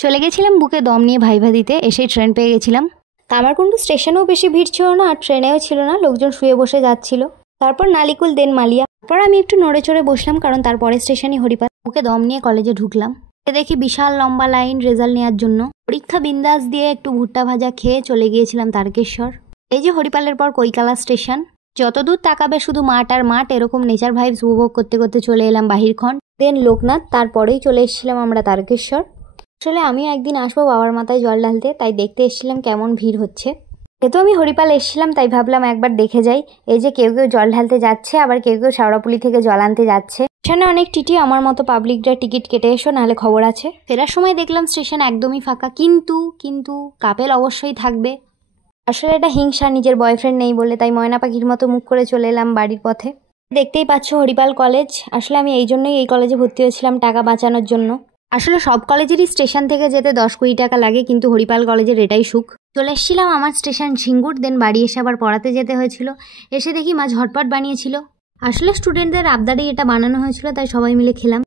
চলে গেছিলাম বুকে দম নিয়ে ভাইভা দিতে, এসেই ট্রেন পেয়ে গেছিলাম। কামারকুণ্ডু স্টেশনেও বেশি ভিড় ছিল না, আর ট্রেনেও ছিল না, লোকজন শুয়ে বসে যাচ্ছিল। তারপর নালিকুল দেন মালিয়া। তারপর আমি একটু নড়ে চড়ে বসলাম, কারণ তারপরের স্টেশনই হরিপাল। বুকে দম নিয়ে কলেজে ঢুকলাম। দেখি বিশাল লম্বা লাইন রেজাল্ট নেওয়ার জন্য। পরীক্ষা বিন্দাস দিয়ে একটু ভুট্টা ভাজা খেয়ে চলে গিয়েছিলাম তারকেশ্বর। এই যে হরিপালের পর কৈকালা স্টেশন। যতদূর তাকাবে শুধু মাঠ আর মাঠ, এরকম নেচার ভাইবস উপভোগ করতে করতে চলে এলাম বাহিরখণ্ড, দেন লোকনাথ, তারপরেই চলে এসেছিলাম আমরা তারকেশ্বর। আসলে আমিও একদিন আসবো বাবার মাথায় জল ঢালতে, তাই দেখতে এসেছিলাম কেমন ভিড় হচ্ছে। যেহেতু আমি হরিপাল এসেছিলাম তাই ভাবলাম একবার দেখে যাই। এই যে কেউ কেউ জল ঢালতে যাচ্ছে, আবার কেউ কেউ শাওড়াপুলি থেকে জল আনতে যাচ্ছে। স্টেশনে অনেক টিটি, আমার মতো পাবলিকরা টিকিট কেটে এসো, নাহলে খবর আছে। ফেরার সময় দেখলাম স্টেশন একদমই ফাঁকা, কিন্তু কাপেল অবশ্যই থাকবে। আসলে এটা হিংসা, নিজের বয়ফ্রেন্ড নেই বলে, তাই ময়না পাখির মতো মুখ করে চলে এলাম বাড়ির পথে। দেখতেই পাচ্ছ হরিপাল কলেজ। আসলে আমি এই জন্যই এই কলেজে ভর্তি হয়েছিলাম, টাকা বাঁচানোর জন্য। আসলে সব কলেজেরই স্টেশন থেকে যেতে 10 কোটি টাকা লাগে, কিন্তু হরিপাল কলেজের এটাই সুখ। চলে এসেছিলাম আমার স্টেশন ঝিঙ্গুর, দেন বাড়ি এসে আবার পড়াতে যেতে হয়েছিল। এসে দেখি মা ঝটপট বানিয়েছিল। আসলে স্টুডেন্টদের আবদারেই এটা বানানো হয়েছিল, তাই সবাই মিলে খেলাম।